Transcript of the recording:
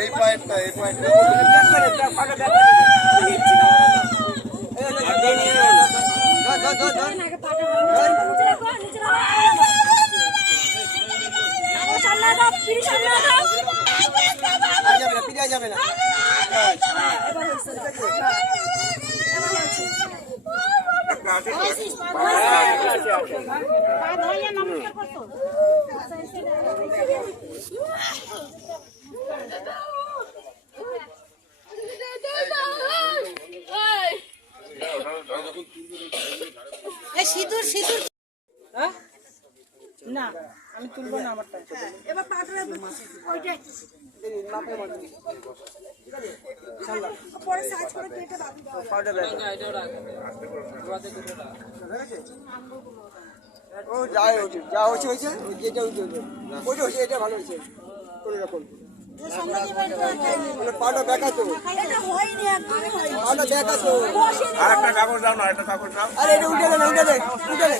এই পয়েন্টটা এই পয়েন্টটা যাবে না সিঁদুর সিঁদুর না আমি তুলবো না আমারটা এবার পাটরে ওইটা পরে সার্চ করে কেটে বাকি দাও পাউডার ব্যাগ ও যাই হচ্ছে যা হচ্ছে হয়েছে যেটা হচ্ছে ওইটা হচ্ছে এটা ভালো হয়েছে কোনো রকম পাউডার ব্যাগ আছে এটা হয়নি একদম হয়নি পাউডার ব্যাগ আছে আর একটা কাগজ দাও না, একটা কাগজ দাও। আরে এটা উঠে দে উঠে দে উঠে দে